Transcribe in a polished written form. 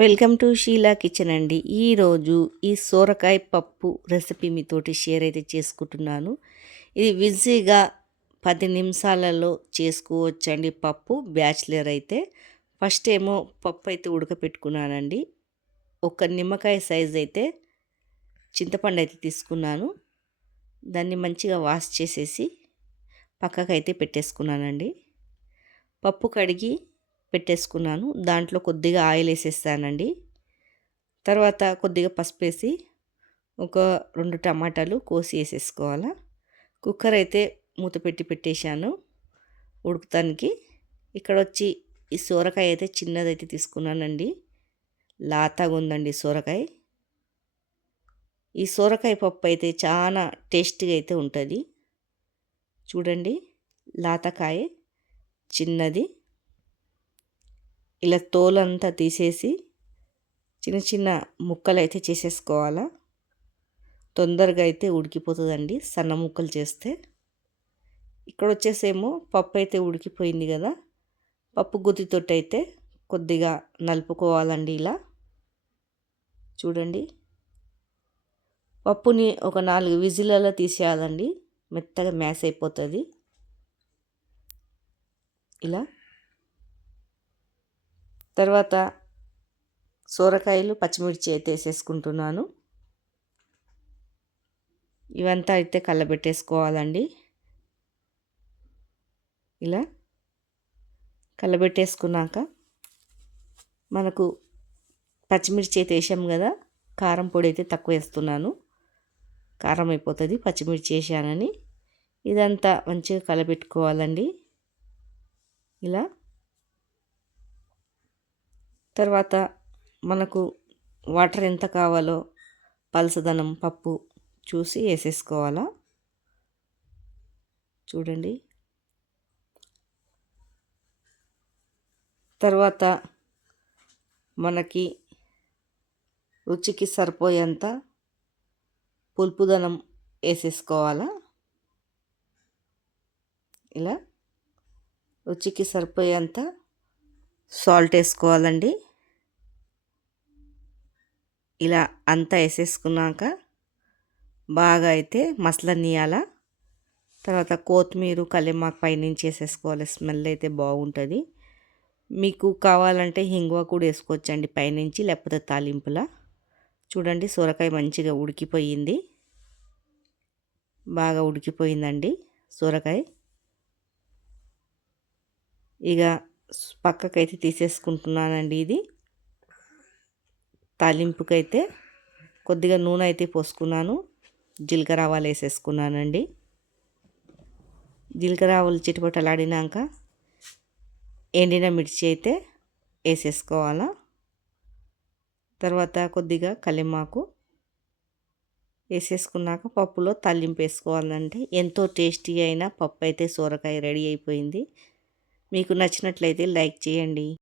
Welcome to Sheela kitchen అండి. ఈరోజు ఈ సోరకాయ పప్పు రెసిపీ మీతోటి షేర్ అయితే చేసుకుంటున్నాను. ఇది ఈజీగా 10 నిమిషాలలో చేసుకోవచ్చండి పప్పు. బ్యాచిలర్ అయితే ఫస్ట్ ఏమో పప్పు అయితే ఉడకపెట్టుకున్నానండి. ఒక నిమ్మకాయ సైజ్ అయితే చింతపండు అయితే తీసుకున్నాను. దాన్ని మంచిగా వాష్ చేసేసి పక్కకైతే పెట్టేసుకున్నానండి. పప్పు కడిగి పెట్టేసుకున్నాను. దాంట్లో కొద్దిగా ఆయిల్ వేసేస్తానండి. తర్వాత కొద్దిగా పసుపు వేసి ఒక 2 టమాటాలు కోసి వేసేసుకోవాలా. కుక్కర్ అయితే మూత పెట్టి పెట్టేశాను ఉడుకుతానికి. ఇక్కడ వచ్చి ఈ సోరకాయ అయితే చిన్నదైతే తీసుకున్నానండి. లాతగా ఉందండి సోరకాయ. ఈ సోరకాయ పప్పు అయితే చాలా టేస్టీగా అయితే ఉంటుంది. చూడండి, లాతకాయ చిన్నది. ఇలా తోలంతా తీసేసి చిన్న చిన్న ముక్కలు అయితే చేసేసుకోవాలా. తొందరగా అయితే ఉడికిపోతుందండి సన్న ముక్కలు చేస్తే. ఇక్కడ వచ్చేసేమో పప్పు అయితే ఉడికిపోయింది కదా. పప్పు గుత్తితోటి అయితే కొద్దిగా నలుపుకోవాలండి. ఇలా చూడండి, పప్పుని ఒక 4 విజిలలో తీసేయాలండి. మెత్తగా మ్యాష్ అయిపోతుంది. ఇలా తర్వాత సోరకాయలు పచ్చిమిర్చి అయితే వేసేసుకుంటున్నాను. ఇవంతా అయితే కలబెట్టేసుకోవాలండి. ఇలా కలబెట్టేసుకున్నాక మనకు పచ్చిమిర్చి అయితే వేసాం కదా, కారం పొడి అయితే తక్కువ వేస్తున్నాను. కారం అయిపోతుంది పచ్చిమిర్చి వేసానని. ఇదంతా మంచిగా కలబెట్టుకోవాలండి. ఇలా తర్వాత మనకు వాటర్ ఎంత కావాలో పలసదనం పప్పు చూసి వేసేసుకోవాలా. చూడండి, తర్వాత మనకి రుచికి సరిపోయేంత పులుపుదనం వేసేసుకోవాలా. ఇలా రుచికి సరిపోయేంత సాల్ట్ వేసుకోవాలండి. ఇలా అంతా వేసేసుకున్నాక బాగా అయితే మసలనియాల. తర్వాత కొత్తిమీర కల్లేమాకు పైనుంచి వేసేసుకోవాలి. స్మెల్ అయితే బాగుంటుంది. మీకు కావాలంటే హింగువ కూడా వేసుకోవచ్చండి పైనుంచి, లేకపోతే తాలింపులా. చూడండి, సొరకాయ మంచిగా ఉడికిపోయింది. బాగా ఉడికిపోయిందండి సొరకాయ. ఇక పక్కకైతే తీసేసుకుంటున్నానండి. ఇది తాలింపుకైతే కొద్దిగా నూనె అయితే పోసుకున్నాను. జీలకర్ర ఆవాలు వేసేసుకున్నానండి. జీలకర్ర ఆవాలు చిటపటలాడినాక ఎండిన మిర్చి అయితే వేసేసుకోవాలా. తర్వాత కొద్దిగా కల్లేమాకు వేసేసుకున్నాక పప్పులో తాలింపు వేసుకోవాలంటే ఎంతో టేస్టీ అయిన పప్పు అయితే సొరకాయ రెడీ అయిపోయింది. మీకు నచ్చినట్లయితే లైక్ చేయండి.